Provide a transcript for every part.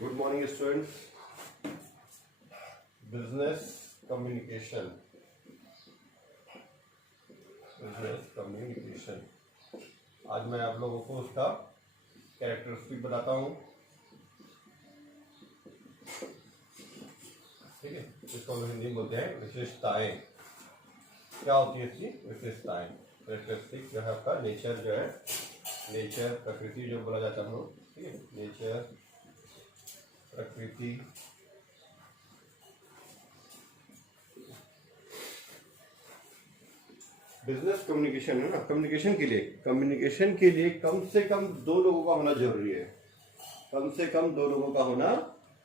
Good morning students. Business communication, आज मैं आप लोगों को उसका कैरेक्टरिस्टिक बताता हूँ। ठीक है, इसको हम हिंदी में बोलते हैं विशेषताएं। क्या होती है इसकी विशेषताएं? कैरेक्टरिस्टिक जो है आपका नेचर, जो है नेचर, प्रकृति जो बोला जाता है हम लोग। ठीक है, नेचर, प्रकृति, बिजनेस कम्युनिकेशन है ना। कम्युनिकेशन के लिए कम से कम दो लोगों का होना जरूरी है। कम से कम दो लोगों का होना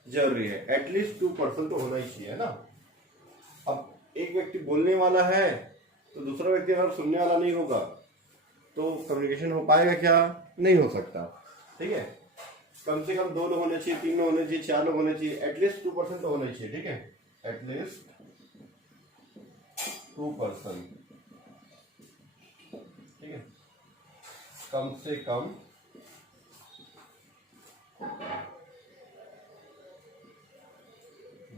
जरूरी है। एटलीस्ट 2% तो होना ही चाहिए, है ना। अब एक व्यक्ति बोलने वाला है तो दूसरा व्यक्ति अगर सुनने वाला नहीं होगा तो कम्युनिकेशन हो पाएगा क्या? नहीं हो सकता। ठीक है, कम से कम 2 लोग होने चाहिए, 3 लोग होने चाहिए, 4 लोग होने चाहिए, एटलीस्ट 2% तो होना चाहिए। ठीक है, एटलीस्ट 2%। ठीक है, कम से कम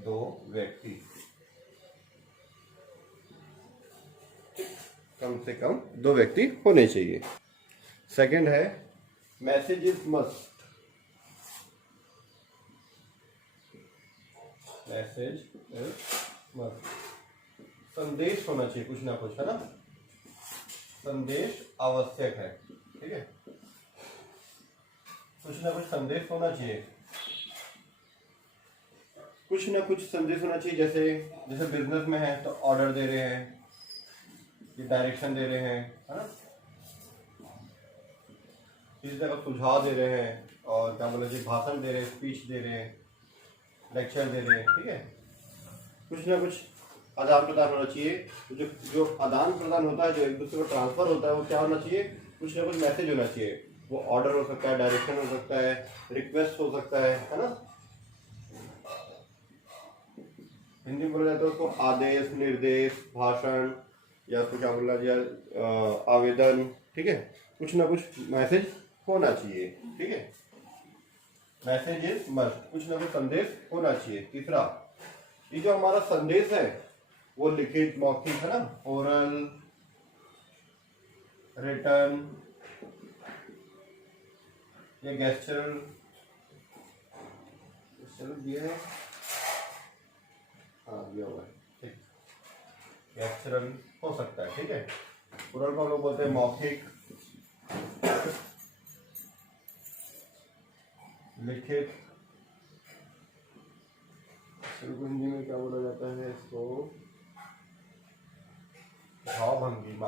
2 व्यक्ति, कम से कम 2 व्यक्ति होने चाहिए। सेकंड है message is must. Message is must, संदेश होना चाहिए कुछ ना कुछ, है ना। संदेश आवश्यक है। ठीक है, कुछ ना कुछ संदेश होना चाहिए, कुछ ना कुछ संदेश होना चाहिए। जैसे बिजनेस में है तो ऑर्डर दे रहे हैं, ये डायरेक्शन दे रहे हैं, है ना। किसी तरह का सुझाव दे रहे हैं, और क्या बोले जी, भाषण दे रहे हैं, स्पीच दे रहे हैं, लेक्चर दे रहे हैं। ठीक है, कुछ ना कुछ आदान प्रदान होना चाहिए। जो आदान प्रदान होता है, जो एक दूसरे को ट्रांसफर होता है, वो क्या होना चाहिए? कुछ ना कुछ मैसेज होना चाहिए। वो ऑर्डर हो सकता है, डायरेक्शन हो सकता है, रिक्वेस्ट हो सकता है ना। हिंदी में बोला जाता है उसको आदेश, निर्देश, भाषण, या तो क्या बोला जाए आवेदन। ठीक है, कुछ ना कुछ मैसेज होना चाहिए। ठीक है, मैसेज इज मस्ट, कुछ ना कुछ संदेश होना चाहिए। तीसरा, ये जो हमारा संदेश है वो लिखित, मौखिक, है ना, ओरल, रिटन या गेस्चरल दिया है, हाँ दिया हुआ है। ठीक, गेस्चरल हो सकता है। ठीक है, ओरल को हम लोग बोलते हैं मौखिक, लिखित, हिंदी में क्या बोला जाता है इसको? भावभंगिमा।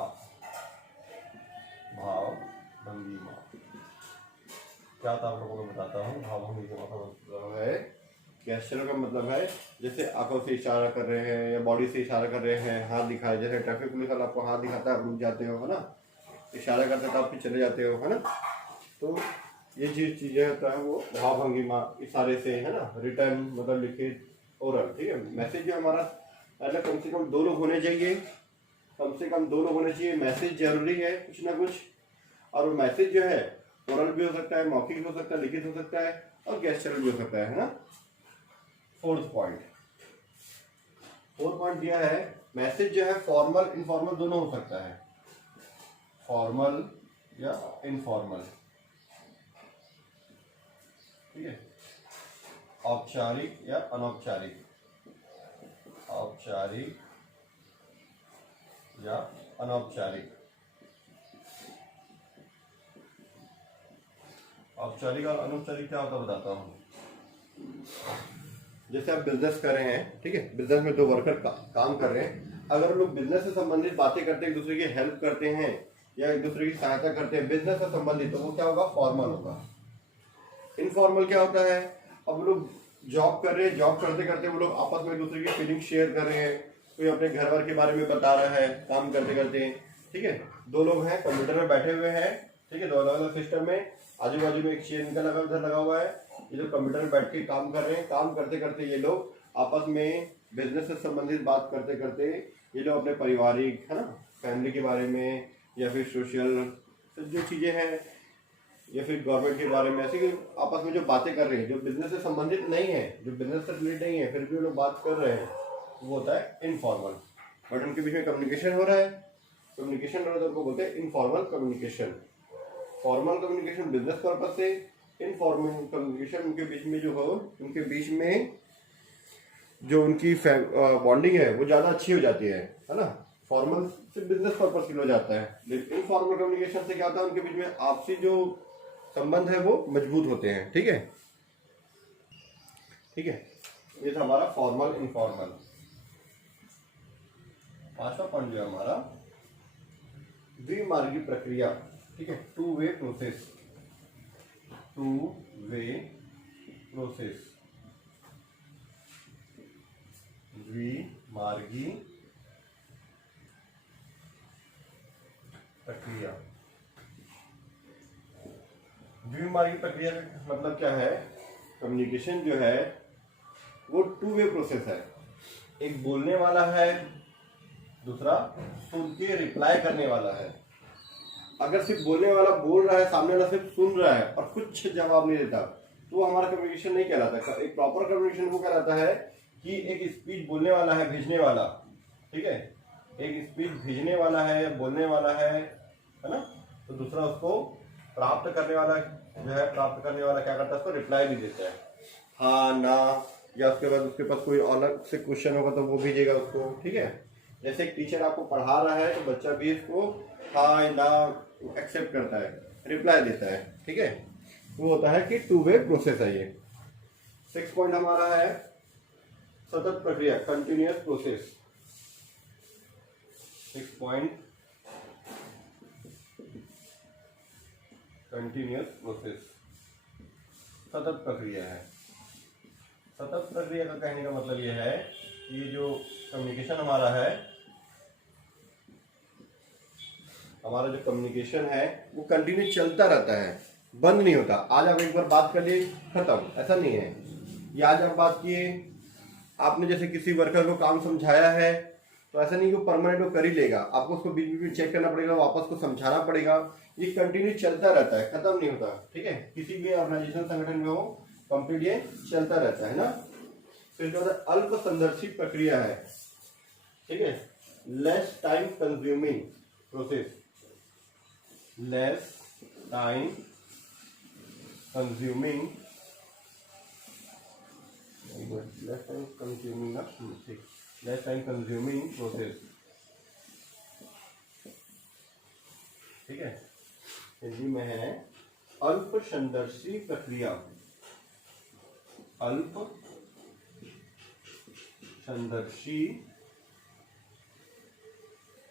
भावभंगिमा क्या था आप लोगों को बताता हूँ। भावभंगिमा का मतलब है, गेस्चर का मतलब है जैसे आंखों से इशारा कर रहे हैं या बॉडी से इशारा कर रहे हैं, हाथ दिखाए। जैसे ट्रैफिक पुलिस वाला आपको हाथ दिखाता है, आप रुक जाते हो, है ना। इशारा करते हैं तो आप फिर चले जाते हो, है ना। तो ये चीजें होता है वो भावभंगिमा, इशारे से, है ना। रिटर्न मतलब लिखित, ओरल। ठीक है, मैसेज जो हमारा मतलब कम से कम 2 लोग होने चाहिए, कम से कम 2 लोग होने चाहिए। मैसेज जरूरी है कुछ ना कुछ, और वो मैसेज जो है ओरल भी हो सकता है, मौखिक भी हो सकता है, लिखित हो सकता है, और गेस्चरल भी हो सकता है ना। फोर्थ पॉइंट दिया है, मैसेज जो है फॉर्मल इनफॉर्मल दोनों हो सकता है, फॉर्मल या इनफॉर्मल। ठीक है, औपचारिक या अनौपचारिक, औपचारिक या अनौपचारिक। औपचारिक और अनौपचारिक क्या होता है बताता हूँ। जैसे आप बिजनेस कर रहे हैं, ठीक है, बिजनेस में 2 वर्कर काम कर रहे हैं। अगर लोग बिजनेस से संबंधित बातें करते हैं, एक दूसरे की हेल्प करते हैं या एक दूसरे की सहायता करते हैं बिजनेस से संबंधित, तो वो क्या होगा? फॉर्मल होगा। इनफॉर्मल क्या होता है? अब लोग जॉब कर रहे हैं, जॉब करते करते वो लोग आपस में एक दूसरे की फीलिंग शेयर कर रहे हैं, कोई अपने घर वार के बारे में बता रहा है काम करते करते। ठीक है, 2 लोग हैं, कंप्यूटर में बैठे हुए हैं। ठीक है, 2 अलग अलग सिस्टम में, आजू बाजू में एक चेयर इनका लगा, उधर लगा हुआ है। ये लोग कंप्यूटर में बैठ के काम कर रहे हैं। काम करते करते ये लोग आपस में बिजनेस से संबंधित बात करते करते ये लोग अपने पारिवारिक, है ना, फैमिली के बारे में, या फिर सोशल जो चीजें हैं या फिर गवर्नमेंट के बारे में, ऐसे आपस में जो बातें कर रहे हैं, जो बिजनेस से संबंधित नहीं है, जो बिजनेस से रिलेटेड नहीं है, फिर भी वो लोग बात कर रहे हैं, वो होता है इनफॉर्मल। बट उनके बीच में कम्युनिकेशन हो रहा है, कम्युनिकेशन हो रहा है तो उनको बोलते हैं informal communication. Formal communication business purpose से, इनफॉर्मल कम्युनिकेशन उनके बीच में जो हो, उनके बीच में जो उनकी बॉन्डिंग है वो ज़्यादा अच्छी हो जाती है ना। फॉर्मल से बिजनेस पर्पज के लिए हो जाता है, लेकिन इनफॉर्मल कम्युनिकेशन से क्या होता है, उनके बीच में आपसी जो संबंध है वो मजबूत होते हैं। ठीक है, ठीक है, ये था हमारा फॉर्मल इनफॉर्मल। पांचवा पॉइंट जो है हमारा द्विमार्गी प्रक्रिया। ठीक है, two way process, two way process, द्विमार्गी प्रक्रिया। द्विमार्गी प्रक्रिया का मतलब क्या है, कम्युनिकेशन जो है वो टू वे प्रोसेस है। एक बोलने वाला है, दूसरा सुन के रिप्लाई करने वाला है। अगर सिर्फ बोलने वाला बोल रहा है, सामने वाला सिर्फ सुन रहा है और कुछ जवाब नहीं देता, तो हमारा कम्युनिकेशन नहीं कहलाता। एक प्रॉपर कम्युनिकेशन वो कहलाता है कि एक स्पीच बोलने वाला है, भेजने वाला, ठीक है, एक स्पीच भेजने वाला है, बोलने वाला है ना, तो दूसरा उसको प्राप्त करने वाला जो है, प्राप्त करने वाला क्या करता है, उसको रिप्लाई भी देता है, हाँ ना, या उसके बाद उसके पास कोई अलग से क्वेश्चन होगा तो वो भेजेगा उसको। ठीक है, जैसे एक टीचर आपको पढ़ा रहा है तो बच्चा भी इसको हाँ ना एक्सेप्ट करता है, रिप्लाई देता है। ठीक है, वो होता है कि टू वे प्रोसेस है ये। 6 पॉइंट हमारा है सतत प्रक्रिया, continuous process. 6 point continuous process, सतत प्रक्रिया है। सतत प्रक्रिया का कहने का मतलब यह है कि ये जो कम्युनिकेशन हमारा है, हमारा जो कम्युनिकेशन है वो कंटिन्यू चलता रहता है, बंद नहीं होता। आज आप एक बार बात कर लिए, खत्म, ऐसा नहीं है। ये आज आप बात किए, आपने जैसे किसी वर्कर को काम समझाया है, तो ऐसा नहीं कि परमानेंट वो कर ही लेगा, आपको उसको बीच बीच में चेक करना पड़ेगा, वापस को समझाना पड़ेगा। ये कंटिन्यू चलता रहता है, खत्म नहीं होता। ठीक है, किसी भी ऑर्गेनाइजेशन संगठन में हो, कंप्लीट ये चलता रहता है ना। फिर जो अल्प संदर्शी प्रक्रिया है, ठीक है, less time consuming process, less time consuming, less time consuming ना, ठीक, लेस टाइम कंज्यूमिंग प्रोसेस। ठीक है, हिंदी में है अल्प संदर्शी प्रक्रिया, अल्प संदर्शी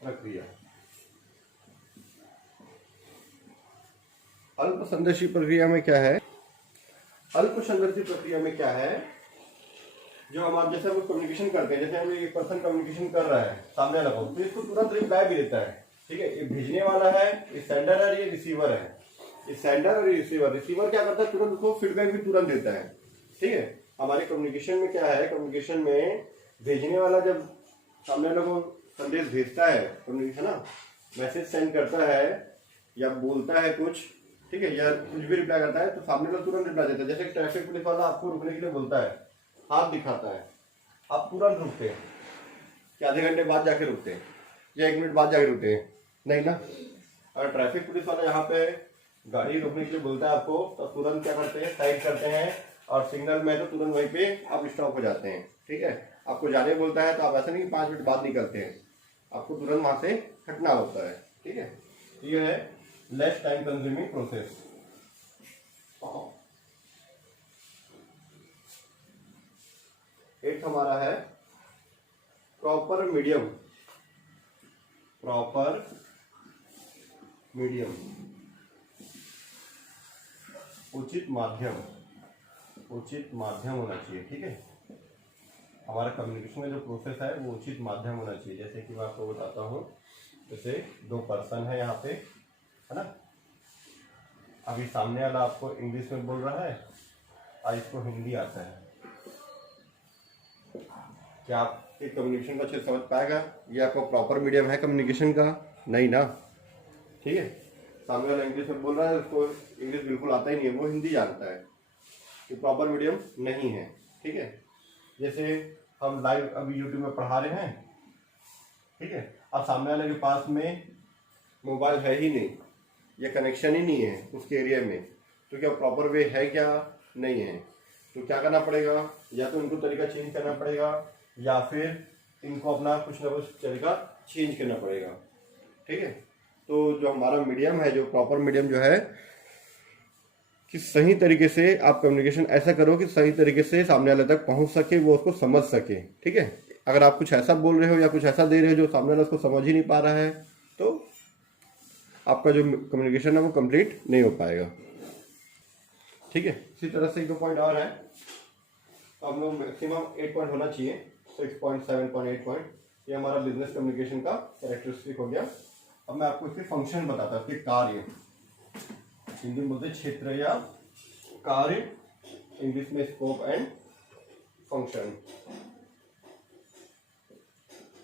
प्रक्रिया। अल्प संदर्शी प्रक्रिया में क्या है, अल्प संदर्शी प्रक्रिया में क्या है, जो हमारे जैसे हम कम्युनिकेशन करते हैं, जैसे हम एक पर्सन कम्युनिकेशन कर रहा है सामने वाला को, तो इसको तुरंत रिप्लाई भी देता है। ठीक है, ये भेजने वाला है, ये सेंडर है, ये रिसीवर है। ये सेंडर और रिसीवर, रिसीवर क्या करता है, तुरंत उसको फीडबैक भी तुरंत देता है। ठीक है, हमारे कम्युनिकेशन में क्या है, कम्युनिकेशन में भेजने वाला जब सामने वाले को संदेश भेजता है, कम्युनिकेशन ना, मैसेज सेंड करता है या बोलता है कुछ, ठीक है, या कुछ भी रिप्लाई करता है, तो सामने वाला तुरंत रिप्लाई देता है। जैसे ट्रैफिक पुलिस वाला आपको रुकने के लिए बोलता है, हाथ दिखाता है, आप तुरंत रुकते हैं, क्या आधे घंटे बाद जाके रुकते हैं या 1 मिनट बाद जाके रुकते हैं, नहीं ना। अगर ट्रैफिक पुलिस वाला यहाँ पे गाड़ी रोकने के लिए बोलता है आपको, तो तुरंत क्या करते हैं, साइड करते हैं, और सिग्नल में तो तुरंत वहीं पे आप स्टॉप हो जाते हैं। ठीक है, आपको जाने बोलता है तो आप ऐसा नहीं कि 5 मिनट बाद निकलते हैं, आपको तुरंत वहां से हटना होता है। ठीक है, ये है लेस टाइम कंज्यूमिंग प्रोसेस। एक हमारा है प्रॉपर मीडियम, प्रॉपर मीडियम, उचित माध्यम, उचित माध्यम होना चाहिए। ठीक है, हमारा कम्युनिकेशन का जो प्रोसेस है वो उचित माध्यम होना चाहिए। जैसे कि मैं आपको बताता हूँ, जैसे 2 पर्सन है यहाँ पे, है ना, अभी सामने वाला आपको इंग्लिश में बोल रहा है और इसको हिंदी आता है, क्या आप एक कम्युनिकेशन को अच्छे से समझ पाएगा? ये आपका प्रॉपर मीडियम है कम्युनिकेशन का? नहीं ना। ठीक है, सामने वाला इंग्लिश में बोल रहा है, उसको इंग्लिश बिल्कुल आता ही नहीं है, वो हिंदी जानता है, ये प्रॉपर मीडियम नहीं है। ठीक है, जैसे हम लाइव अभी यूट्यूब में पढ़ा रहे हैं, ठीक है, अब सामने वाले के पास में मोबाइल है ही नहीं या कनेक्शन ही नहीं है उसके एरिया में, तो क्या प्रॉपर वे है क्या? नहीं है। तो क्या करना पड़ेगा, या तो इनको तरीका चेंज करना पड़ेगा या फिर इनको अपना कुछ ना कुछ तरीका चेंज करना पड़ेगा। ठीक है, तो जो हमारा मीडियम है, जो प्रॉपर मीडियम जो है, कि सही तरीके से आप कम्युनिकेशन ऐसा करो कि सही तरीके से सामने वाले तक पहुंच सके, वो उसको समझ सके। ठीक है, अगर आप कुछ ऐसा बोल रहे हो या कुछ ऐसा दे रहे हो जो सामने वाला उसको समझ ही नहीं पा रहा है, तो आपका जो कम्युनिकेशन है वो कंप्लीट नहीं हो पाएगा। ठीक है, इसी तरह से 1-2 पॉइंट और है, तो हम लोग मैक्सिमम 8 पॉइंट होना चाहिए, 6 पॉइंट, 7 पॉइंट, 8 पॉइंट। ये हमारा बिजनेस कम्युनिकेशन का कैरेक्टरिस्टिक हो गया। अब मैं आपको इसके फंक्शन बताता हूँ, इसके कार्य, हिंदी में बोलते हैं क्षेत्र या कार्य, इंग्लिश में scope and function,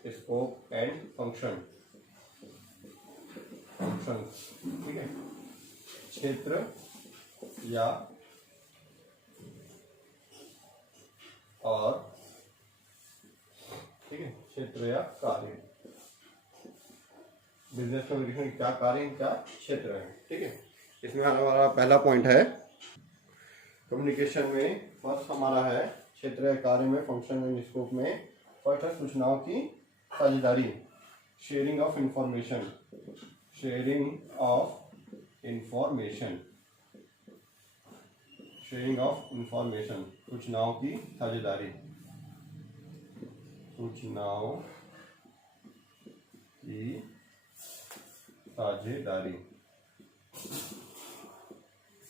scope and function, ठीक है, क्षेत्र या और, ठीक है, क्षेत्र या कार्य, बिजनेस कम्युनिकेशन क्या कार्य, क्या क्षेत्र है। ठीक है, इसमें हमारा पहला पॉइंट है कम्युनिकेशन में, फर्स्ट हमारा है क्षेत्र या कार्य में, फंक्शन एंड स्कोप में, फर्स्ट है सूचनाओं की साझेदारी, sharing of information, sharing of information, sharing of information, सूचनाओं की साझेदारी, सूचनाओं की साझेदारी।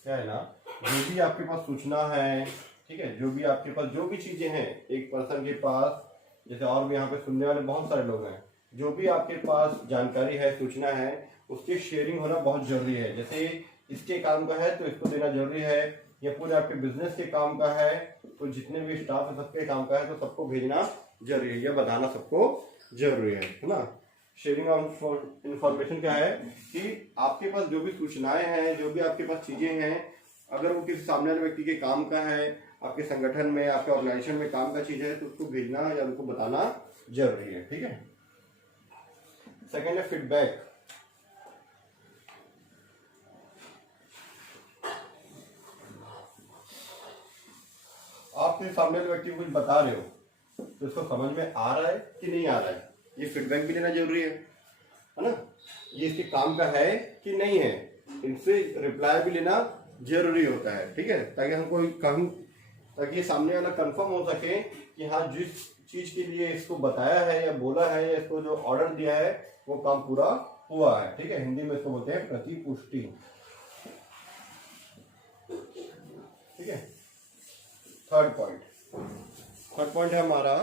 क्या है ना, जो भी आपके पास सूचना है, ठीक है, जो भी आपके पास जो भी चीजें हैं एक पर्सन के पास, जैसे और भी यहाँ पे सुनने वाले बहुत सारे लोग हैं, जो भी आपके पास जानकारी है, सूचना है, उसकी शेयरिंग होना बहुत जरूरी है। जैसे इसके काम का है तो इसको देना जरूरी है, या पूरे आपके बिजनेस के काम का है तो जितने भी स्टाफ है सबके काम का है तो सबको भेजना जरूरी है, या बताना सबको जरूरी है ना। शेयरिंग ऑफ इंफॉर्मेशन क्या है कि आपके पास जो भी सूचनाएं हैं, जो भी आपके पास चीजें हैं, अगर वो किसी सामने वाले व्यक्ति के काम का है, आपके संगठन में, आपके ऑर्गेनाइजेशन में काम का चीज है, तो उसको भेजना या उनको बताना जरूरी है। ठीक है, सेकेंड है फीडबैक। आप किसी सामने वाले व्यक्ति को कुछ बता रहे हो तो उसको समझ में आ रहा है कि नहीं आ रहा है, ये फीडबैक भी लेना जरूरी है ना। ये इसके काम का है कि नहीं है, इनसे रिप्लाई भी लेना जरूरी होता है। ठीक है, ताकि हम कोई काम, ताकि सामने वाला कंफर्म हो सके कि हाँ, जिस चीज के लिए इसको बताया है या बोला है या इसको जो ऑर्डर दिया है वो काम पूरा हुआ है। ठीक है, हिंदी में इसको बोलते हैं प्रतिपुष्टि। ठीक है, थर्ड पॉइंट है हमारा